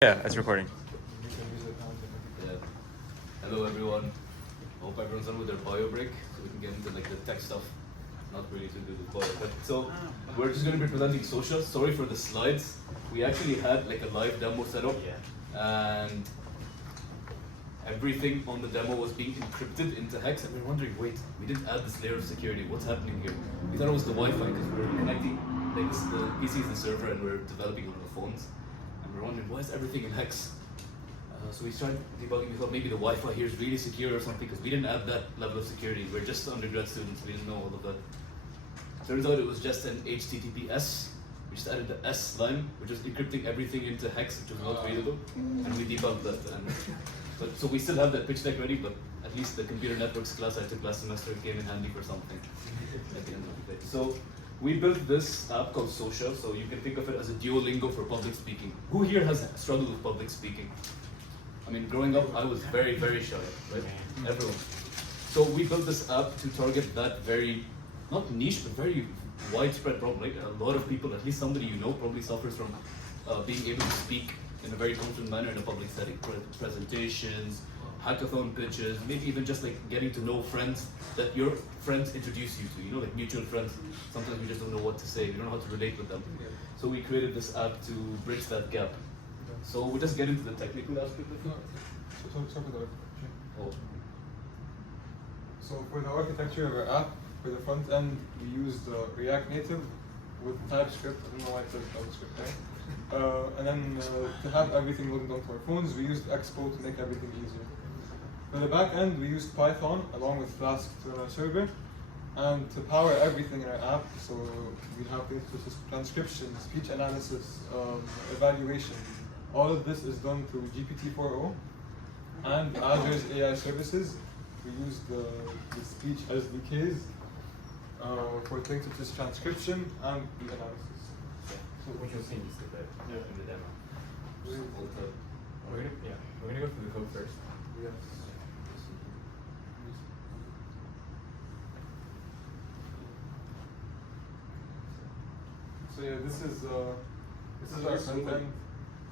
Yeah, it's recording. Yeah. Hello everyone. Hope everyone's done with their bio break, so we can get into like the tech stuff. Not really to do with bio, but so we're just going to be presenting Socia. Sorry for the slides. We actually had like a live demo set up, and everything on the demo was being encrypted into hex, and we're wondering, wait, we didn't add this layer of security. What's happening here? We thought it was the Wi-Fi because we're connecting like the PC is the server, and we're developing on the phones. We're wondering, why is everything in hex? So we started debugging. We thought maybe the Wi-Fi here is really secure or something, because we didn't have that level of security. We're just undergrad students. We didn't know all of that. Turns out it was just an HTTPS. We just added the S line, which was encrypting everything into hex, which was not readable, and we debugged that. So we still have that pitch deck ready, but at least the computer networks class I took last semester came in handy for something at the end of the day. So we built this app called Socia, so you can think of it as a Duolingo for public speaking. Who here has struggled with public speaking? I mean, growing up, I was very, very shy, right? Everyone. So we built this app to target that very, not niche, but very widespread problem. Like a lot of people, at least somebody you know, probably suffers from being able to speak in a very confident manner in a public setting. Presentations, hackathon pitches, maybe even just like getting to know friends that your friends introduce you to, you know, like mutual friends. Sometimes we just don't know what to say, we don't know how to relate with them. So we created this app to bridge that gap. So we'll just get into the technical aspect of it. So for the architecture. Oh. So for the architecture of our app, for the front end, we used React Native with TypeScript. I don't know why it says TypeScript, right? And then to have everything loaded onto our phones, we used Expo to make everything easier. For the back end, we used Python along with Flask to run our server, and to power everything in our app. So we have things such as transcription, speech analysis, evaluation. All of this is done through GPT-4o and Azure's AI services. We use the speech SDKs for things such as transcription and the analysis. So what you'll see in just a bit in the demo. We're gonna go through the code first. Yes. So yeah, this is our front end.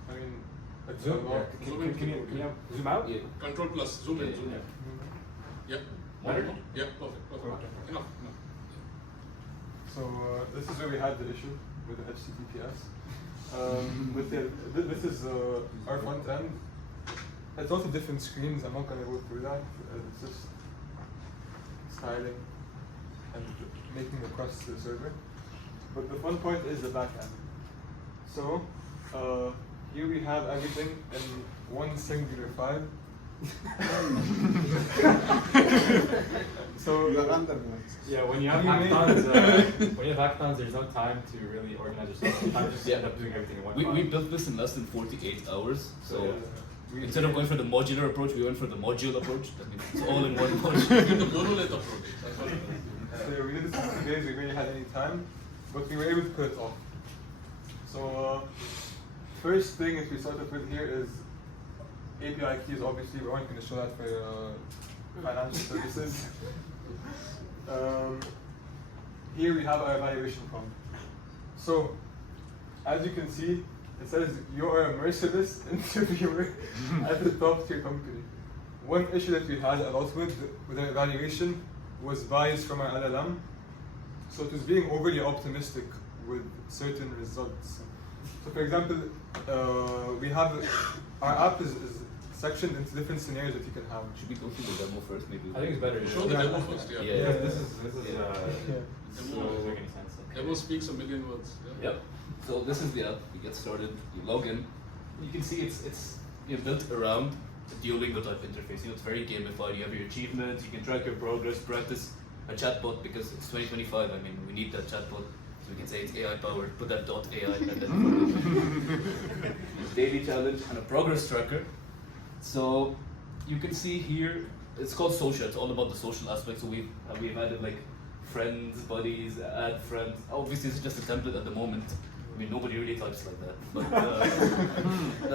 I mean, it's Zoom. a lot. Can you zoom out? Yeah. Control plus, zoom in, zoom in. Yeah. Better? Yeah, perfect. Okay. Enough. So this is where we had the issue with the HTTPS. But yeah, this is our front end. It's also different screens. I'm not going to go through that. It's just styling and making requests to the server. But the fun part is the back end. So here we have everything in one singular file. So Yeah, when you have hackathons, there's no time to really organize yourself. Sometimes just end up doing everything in one file. We built this in less than 48 hours. So we instead of going for the modular approach, we went for the module approach. That means it's all in one module. The monolith approach. So we did this in 2 days. We really had any time, but we were able to put it off. So first thing that we started with here is API keys. Obviously, we aren't going to show that for financial services. Here we have our evaluation prompt. So as you can see, it says you are a merciless interviewer at the top tier company. One issue that we had a lot with our evaluation was bias from our LLM. So it was being overly optimistic with certain results. So for example, we have our app is sectioned into different scenarios that you can have. Should we go through the demo first, maybe? I think it's better. Show the demo first, yeah. Yeah. Because this is Demo, doesn't make any sense. demo speaks a million words. Yeah. Yep. So this is the app. You get started. You log in. You can see it's built around a Duolingo type interface. You know, it's very gamified. You have your achievements. You can track your progress. Practice a chatbot because it's 2025. I mean, we need that chatbot. So we can say it's AI powered. Put that .ai and then daily challenge and a progress tracker. So you can see here. It's called Socia. It's all about the social aspect. So we've added like friends, buddies, add friends. Obviously, it's just a template at the moment. I mean, nobody really types like that, but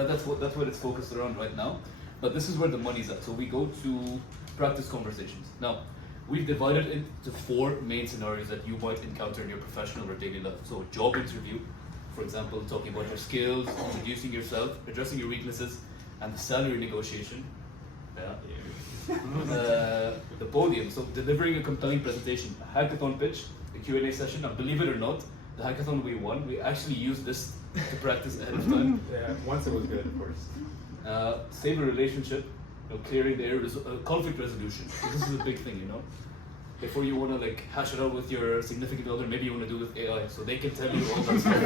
that's what it's focused around right now. But this is where the money's at. So we go to practice conversations. Now, we've divided it into 4 main scenarios that you might encounter in your professional or daily life. So job interview, For example, talking about your skills, introducing yourself, addressing your weaknesses, and the salary negotiation. The podium, so delivering a compelling presentation, a hackathon pitch, a Q&A session. Now, believe it or not, the hackathon we won, we actually used this to practice ahead of time. Yeah, once it was good, of course. Save a relationship, clearing the air, conflict resolution. So this is a big thing, Before you want to like hash it out with your significant other, maybe you want to do it with AI, so they can tell you all that stuff.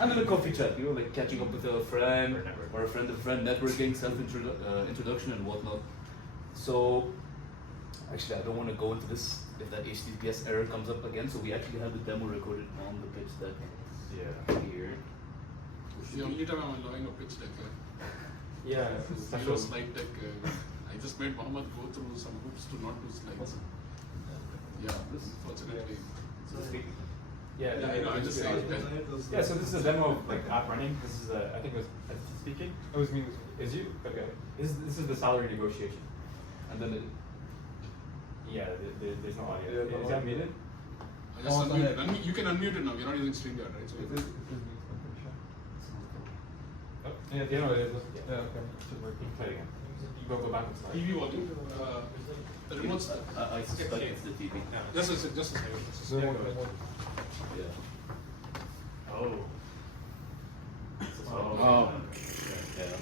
And then a coffee chat, like catching up with a friend or a friend of a friend, networking, self-introduction and whatnot. So, actually I don't want to go into this if that HTTPS error comes up again, so we actually have the demo recorded on the pitch deck here. The only time I'm allowing a pitch deck. Yeah, Zero slide deck. I just made Mohammed go through some hoops to not do slides. Yeah, fortunately. Yeah, I just saying. Yeah, so this is a demo of like the app running. This is I think it was speaking. It was me. Is you? Okay. This is the salary negotiation. And then there's no audio. Is that muted? I just unmuted. You can unmute it now. We're not using StreamYard, right? So It is me, I'm pretty sure. Oh, yeah, it is. Yeah, okay. Should work. Try it again. You go back and slide. TV volume. The remote's I suspect it's the TV. just a second. So Yeah, one- go ahead. one- Yeah. Oh. Oh. Yeah.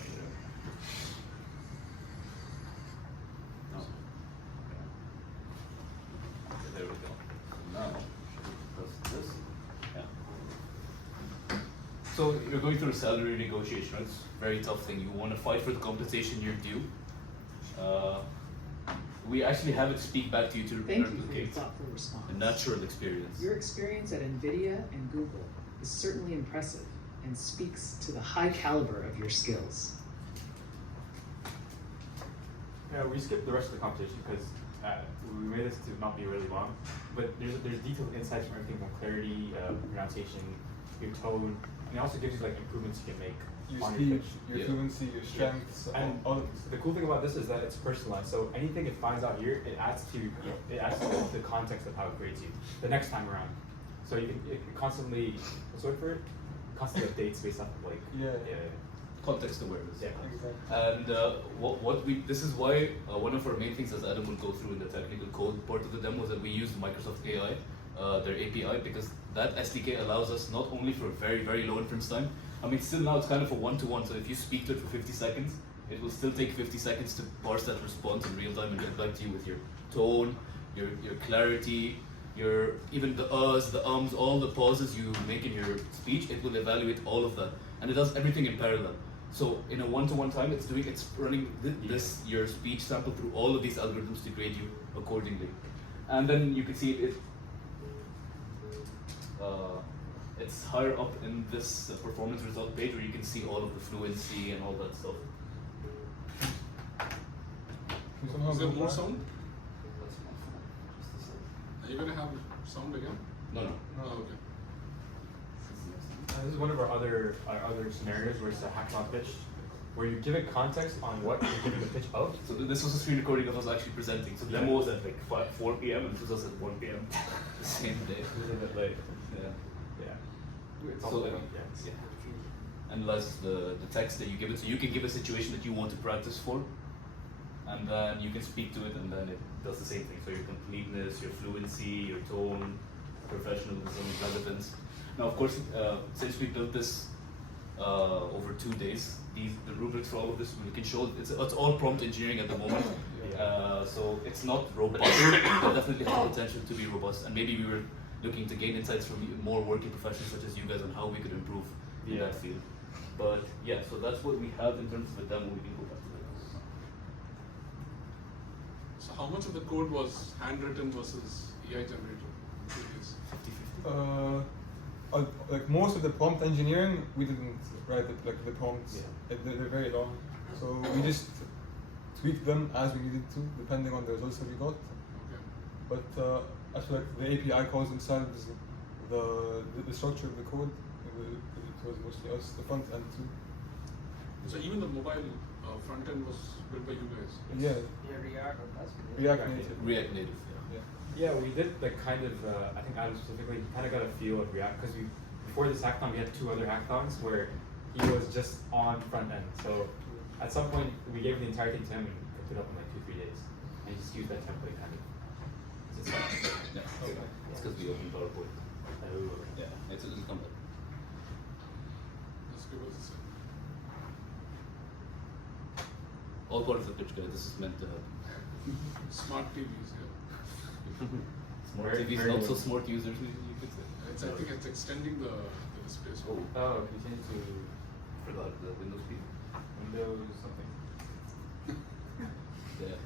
No. Okay, there we go. Now, press this. Yeah. So you're going through a salary negotiation, right? It's a very tough thing. You want to fight for the compensation you're due. We actually have it speak back to you to Thank you for your replicate thoughtful response. a natural experience. Your experience at NVIDIA and Google is certainly impressive and speaks to the high caliber of your skills. Yeah, we skipped the rest of the competition because we made this to not be really long. But there's detailed insights from everything from clarity, pronunciation, your tone, and it also gives you like improvements you can make Your on your speech, pitch. your Yeah. fluency, your strengths, And all of the cool thing about this is that it's personalized. So anything it finds out here, it adds to the context of how it grades you the next time around. So it constantly, what's the word for it? Constantly updates based off of like Yeah. Context awareness. Yeah. Exactly. And this is why one of our main things, as Adam will go through in the technical code part of the demo, is that we use Microsoft AI, their API, because that SDK allows us not only for very, very low inference time. I mean, still now it's kind of a one-to-one, so if you speak to it for 50 seconds, it will still take 50 seconds to parse that response in real time and get back to you with your tone, your clarity, even the uhs, the ums, all the pauses you make in your speech. It will evaluate all of that, and it does everything in parallel. So in a one-to-one time, it's running your speech sample through all of these algorithms to grade you accordingly. And then you can see it's higher up in this performance result page where you can see all of the fluency and all that stuff. Can somehow Is there go more back? sound? That's my phone. Just a second. Are you gonna have sound again? No. Oh, okay. This is one of our other scenarios where it's a hackathon pitch, where you give it context on what you're giving the pitch of. So this was a screen recording of us actually presenting. So the demo was at like 4 p.m. and this was us at 1 p.m. the same day. This is a bit late. Yeah. Yeah. It's So, all late. yeah. Analyze the text that you give it. So you can give a situation that you want to practice for, and then you can speak to it, and then it does the same thing. So your completeness, your fluency, your tone, professionalism, relevance. Now, of course, since we built this over 2 days, the rubrics for all of this, we can show it's all prompt engineering at the moment. So it's not robust, but definitely has potential to be robust. And maybe we were looking to gain insights from more working professionals such as you guys on how we could improve in that field. But yeah, so that's what we have in terms of a demo. We can go back to that. So how much of the code was handwritten versus AI generated? Like most of the prompt engineering, we didn't write it, like the prompts. Yeah. They're very long, so we just tweaked them as we needed to, depending on the results that we got. Okay. But I feel like the API calls themselves, the structure of the code, it was mostly us, the front end too. So even the mobile front end was built by you guys. Yeah, Yeah, React, that's React Native. React Native. Yeah. Yeah, we did like kind of. I think Adam specifically kind of got a feel of React because we before this hackathon we had 2 other hackathons where he was just on front end. So at some point we gave the entire thing to him and cooked it up in like 2-3 days, and he just used that template kind of. It's fine. Yeah. It's because we opened PowerPoint. Yeah, it'll come back. Just give us a second. All part of the pitch, guys. This is meant to help. Smart TVs, yeah. Smart Very- TVs, very not so good. smart users, you could say. I think it's extending the display. So Oh, Oh, can you change to forgot the Windows speed. Windows something? Yeah,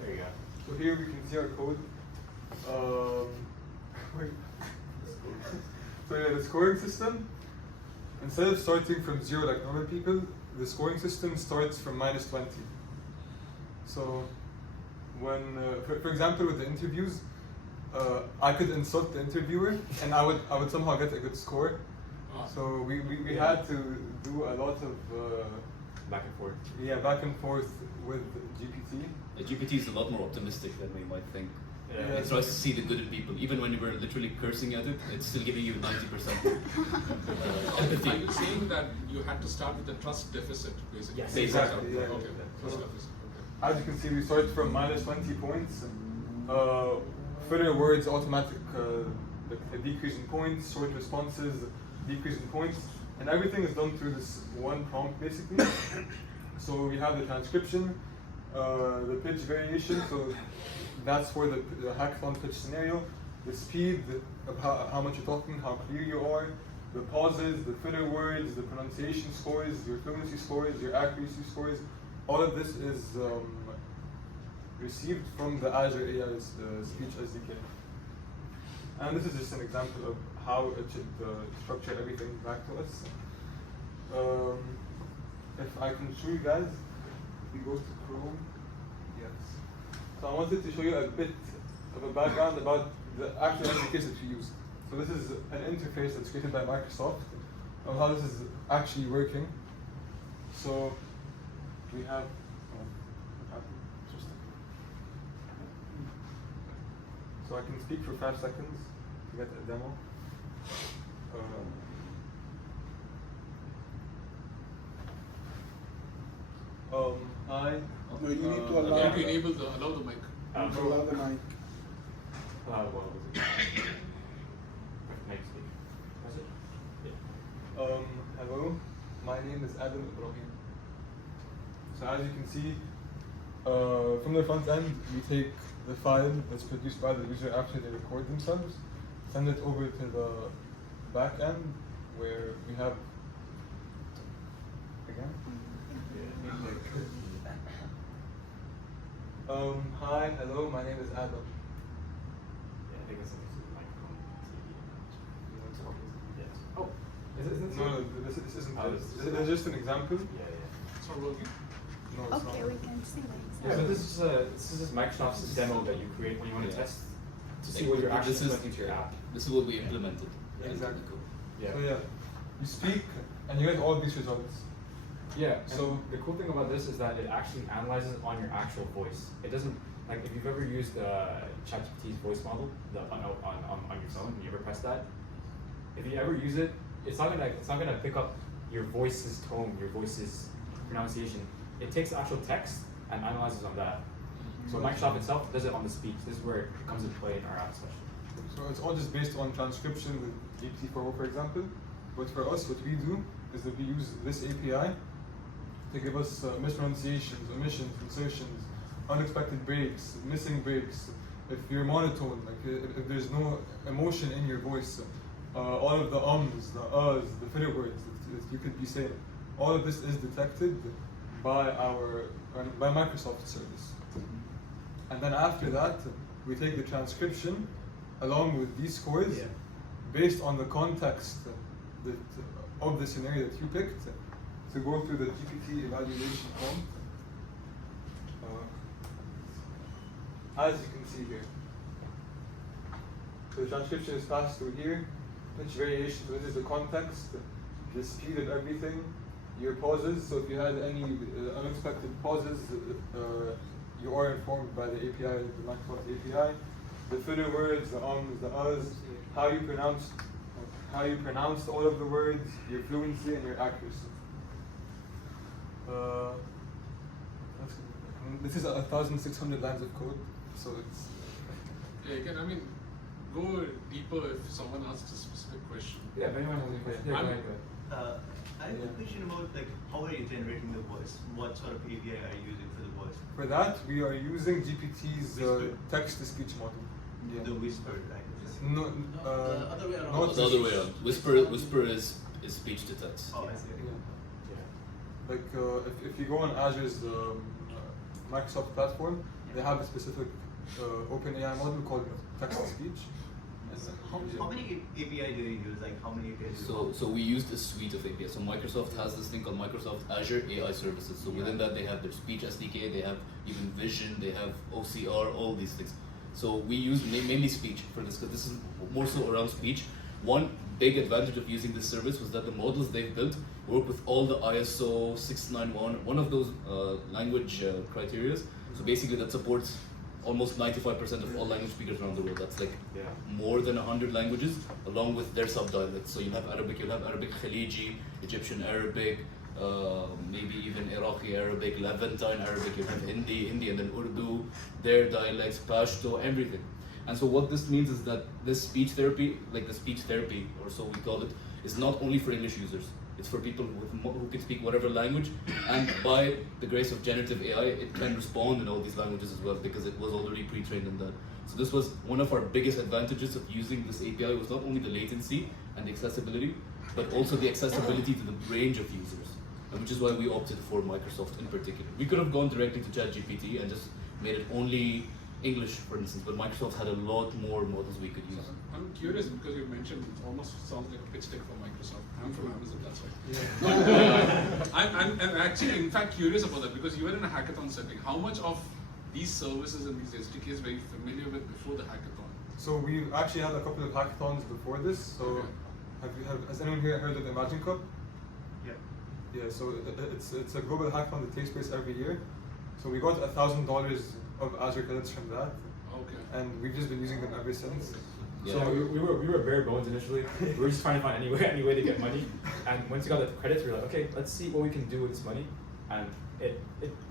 There you go. So here we can see our code. Wait. So yeah, the scoring system, instead of starting from 0 like normal people, the scoring system starts from -20. So when, for example, with the interviews, I could insult the interviewer and I would somehow get a good score. So we had to do a lot of Back and forth. back and forth with GPT. GPT is a lot more optimistic than we might think. Yeah. It tries to see the good in people. Even when you were literally cursing at it, it's still giving you 90% empathy. are you saying that you had to start with a trust deficit, basically? Yes. Exactly, yeah. Okay. Trust So- deficit. Okay. As you can see, we start from -20 points. Filler words, automatic a decrease in points, short responses, decrease in points, and everything is done through this one prompt basically. So we have the transcription, the pitch variation, so that's for the hackathon pitch scenario, the speed of how much you're talking, how clear you are, the pauses, the filler words, the pronunciation scores, your fluency scores, your accuracy scores. All of this is received from the Azure AI speech SDK. And this is just an example of how it should structure everything back to us. If I can show you guys, if we go to Chrome, yes. So I wanted to show you a bit of a background about the actual SDKs that we use. So this is an interface that's created by Microsoft of how this is actually working. So we have, so I can speak for 5 seconds to get a demo. Hi. No, you need to You allow, have to enable allow the mic. allow the mic. What was it? Next page. Was it? Yeah. Hello, my name is Adam Ibrahim. So as you can see, from the front end, we take the file that's produced by the user after they record themselves, send it over to the back end where we have, again? Hi, hello, my name is Adam. Yeah, I think it's a microphone TV. Yes. Oh, is it? No, this isn't Oh, this. this is- This is just an example. Yeah, yeah. It's not working. No, it's Okay, not. we can see Yeah, that. so this is just Microsoft's demo that you create when you want to Yeah. test to see what you're actually This is- implementing to your app. This is what we implemented. Yeah, exactly. Yeah. So yeah, you speak and you get all these results. Yeah. So- So the cool thing about this is that it actually analyzes on your actual voice. It doesn't like if you've ever used ChatGPT's voice model on your phone. You ever press that? If you ever use it, it's not gonna pick up your voice's tone, your voice's pronunciation. It takes the actual text and analyzes on that. So Microsoft itself does it on the speech. This is where it comes into play in our app especially. So it's all just based on transcription with GPT-4o, for example. But for us, what we do is that we use this API to give us mispronunciations, omissions, insertions, unexpected breaks, missing breaks. If you're monotone, like if there's no emotion in your voice, all of the ums, the uhs, the filler words that you could be saying, all of this is detected by by Microsoft service. And then after that, we take the transcription along with these scores based on the context of the scenario that you picked to go through the GPT evaluation prompt. As you can see here. So the transcription is passed through here, pitch variation, so this is the context, the speed of everything, your pauses, so if you had any unexpected pauses, you are informed by the API, the Microsoft API. The filler words, the ums, the us, how you pronounce all of the words, your fluency and your accuracy. This is 1,600 lines of code, so it's. Yeah, again, I mean, go deeper if someone asks a specific question. Yeah, if anyone has any questions. Yeah, go ahead, go ahead. I have a question about like how are you generating the voice? What sort of API are you using for the voice? For that, we are using GPT's Whisper. text-to-speech model. The whisper languages. No, the other way around. not The other way around. Whisper is speech to text. Oh, I see. Yeah. Like if you go on Azure's Microsoft platform, they have a specific OpenAI model called text-to-speech. How many API do you use? Like how many APIs do you So we used a suite of APIs. So Microsoft has this thing called Microsoft Azure AI services. So within that they have their speech SDK, they have even vision, they have OCR, all these things. So we use mainly speech for this because this is more so around speech. One big advantage of using this service was that the models they've built work with all the ISO 691, one of those language criteria. So basically that supports almost 95% of all language speakers around the world. That's like more than 100 languages, along with their subdialects. So you'll have Arabic Khaliji, Egyptian Arabic, maybe even Iraqi Arabic, Levantine Arabic, you have Hindi, and then Urdu, their dialects, Pashto, everything. And so what this means is that this speech therapy, like the speech therapy, or so we call it, is not only for English users. It's for people who can speak whatever language, and by the grace of generative AI, it can respond in all these languages as well because it was already pre-trained in that. So this was one of our biggest advantages of using this API was not only the latency and the accessibility, but also the accessibility to the range of users, and which is why we opted for Microsoft in particular. We could have gone directly to ChatGPT and just made it only English, for instance, but Microsoft had a lot more models we could use. I'm curious because you mentioned it almost sounds like a pitch deck for Microsoft. I'm from Amazon, that's why. I'm actually, in fact, curious about that because you were in a hackathon setting. How much of these services and these SDKs were you familiar with before the hackathon? So we actually had a couple of hackathons before this. So has anyone here heard of Imagine Cup? Yeah. Yeah. So it's a global hackathon that takes place every year. So we got $1,000 of Azure credits from that. Okay. And we've just been using them ever since. Yeah. So we were bare bones initially. We were just trying to find any way to get money. And once we got the credits, we were like, okay, let's see what we can do with this money. And it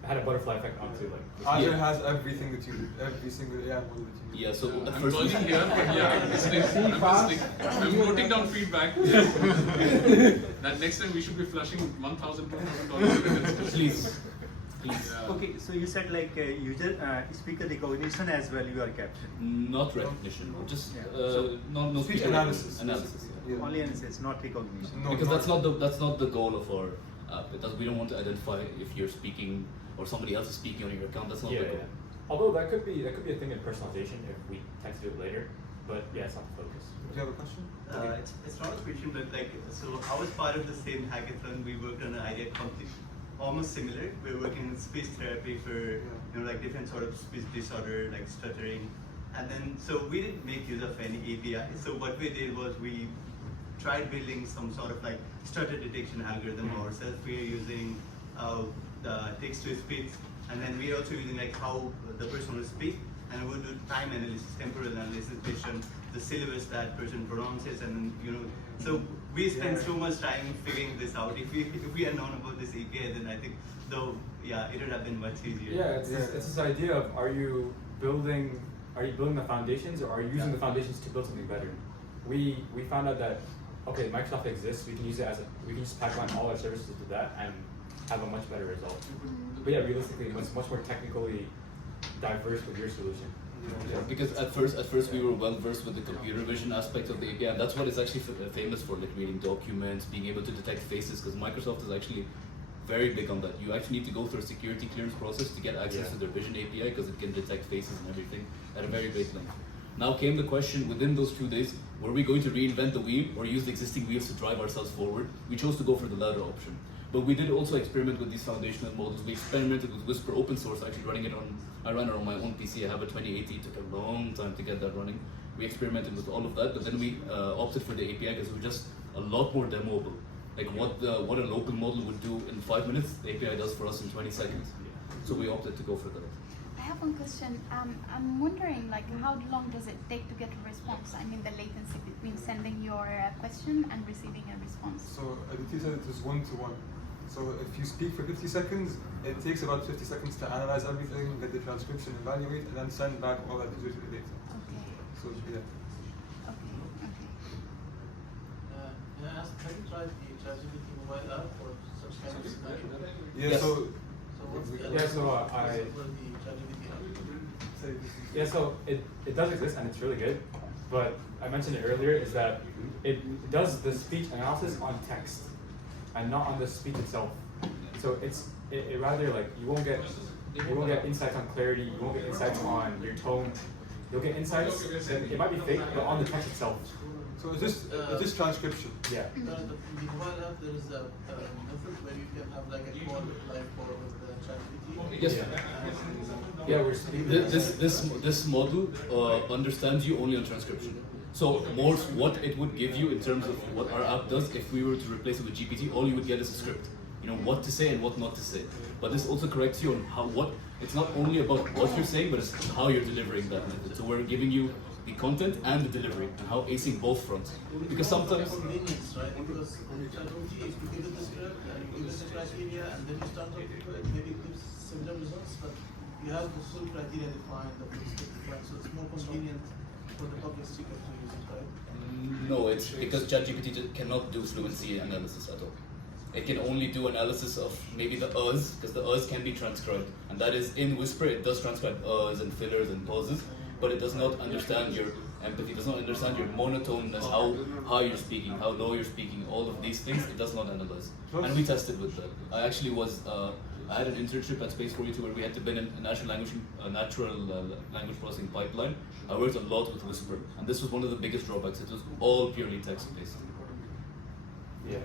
had a butterfly effect onto like. Azure has everything that you need, every single AI model that you need. Yeah, so at I'm first buzzing here, but yeah, I'm listening. I'm noting down feedback. That next time we should be flushing $1,000, $2,000. please. Yeah. Okay, so you said like user speaker recognition as well you are capturing. Not recognition, just So no speech speech analysis. Analysis, yeah. Yeah. Only analysis, not recognition. No, Because not- that's not the goal of our app. We don't want to identify if you're speaking or somebody else is speaking on your account. That's not the goal. Although that could be a thing in personalization if we tend to do it later. But yeah, it's not the focus. Do you have a question? It's not a question, but like, so I was part of the same hackathon. We worked on an idea almost similar. We were working in speech therapy for like different sort of speech disorder, like stuttering, and then so we didn't make use of any API. So what we did was we tried building some sort of like stutter detection algorithm ourselves. We are using the text to speech, and then we are also using like how the person will speak, and we'll do time analysis, temporal analysis based on the syllabus that person pronounces, and so we spend so much time figuring this out. If we had known about this API, then I think it would have been much easier. Yeah, it's this idea of are you building the foundations or are you using the foundations to build something better? We found out that okay, Microsoft exists. We can use it we can just pipeline all our services to that and have a much better result. But yeah, realistically, it's much more technically diverse with your solution. Yeah, because at first we were well versed with the computer vision aspect of the API, and that's what it's actually famous for, like reading documents, being able to detect faces, because Microsoft is actually very big on that. You actually need to go through a security clearance process to get access to their vision API, because it can detect faces and everything at a very great length. Now came the question, within those 2 days, were we going to reinvent the wheel or use the existing wheels to drive ourselves forward? We chose to go for the latter option. But we did also experiment with these foundational models. We experimented with Whisper open source, actually running it I ran it on my own PC. I have a 2080, it took a long time to get that running. We experimented with all of that, but then we opted for the API because it was just a lot more demoable. Like what a local model would do in 5 minutes, the API does for us in 20 seconds. So we opted to go for that. I have one question. I'm wondering, like, how long does it take to get a response? I mean, the latency between sending your question and receiving a response. So Aditi said it is 1-to-1. So if you speak for 50 seconds, it takes about 50 seconds to analyze everything, get the transcription, evaluate, and then send back all that user data. Okay. So yeah. Okay. Okay. Can I ask, have you tried the ChatGPT mobile app for such kind of scenario? Yeah. Yes. So So what's the Yeah, so, for the ChatGPT app? Yeah, so it does exist and it's really good, but I mentioned it earlier is that it does the speech analysis on text and not on the speech itself. So it rather like you won't get insights on clarity, you won't get insights on your tone. You'll get insights that it might be fake, but on the text itself. So it's just transcription. Yeah. The mobile app, there is a method where you can have like a call, live call with the ChatGPT. Yes. Yeah, we're speaking. This model understands you only on transcription. So more what it would give you in terms of what our app does, if we were to replace it with GPT, all you would get is a script. You know what to say and what not to say. But this also corrects you on it's not only about what you're saying, but it's how you're delivering that method. So we're giving you the content and the delivery and how acing both fronts. Because sometimes Convenience, right? Because ChatGPT, if you give it the script and you give it the criteria and then you start talking to it, maybe it gives similar results, but you have the full criteria defined, the full script defined, so it's more convenient for the public speaker to use it, right? no, it's because ChatGPT cannot do fluency analysis at all. It can only do analysis of maybe the uhs, because the uhs can be transcribed, and that is in Whisper. It does transcribe uhs and fillers and pauses, but it does not understand your empathy, does not understand your monotoneness, how high you're speaking, how low you're speaking, all of these things. It does not analyze, and we tested with that. I actually was. I had an internship at Space 42 where we had to build a natural language processing pipeline. I worked a lot with Whisper, and this was one of the biggest drawbacks. It was all purely text-based. Yeah.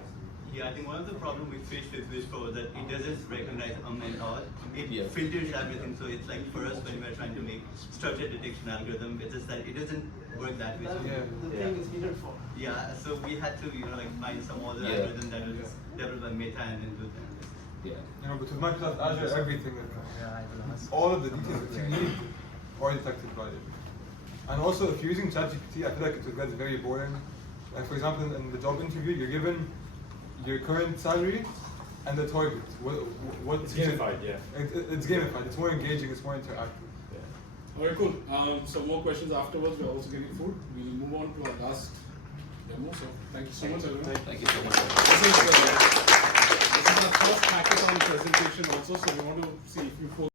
Yeah, I think one of the problems we faced with Whisper was that it doesn't recognize and all. It Yeah. filters everything, so it's like for us when we're trying to make structured detection algorithm, it's just that it doesn't work that way. So The thing is needed for. yeah, so we had to like find some other Yeah. algorithm that was developed by Meta and then do that. Yeah. You know, but with Microsoft Azure, everything, all of the details that you need are detected by it. And also, if you're using ChatGPT, I feel like it would get very boring. Like for example, in the job interview, you're given your current salary and the target. What It's gamified, yeah. It's gamified. It's more engaging. It's more interactive. All right, cool. Some more questions afterwards. We're also getting food. We'll move on to our last demo. So thank you so much, everyone. Thank you so much. This is our first hackathon presentation also, so we want to see if you folks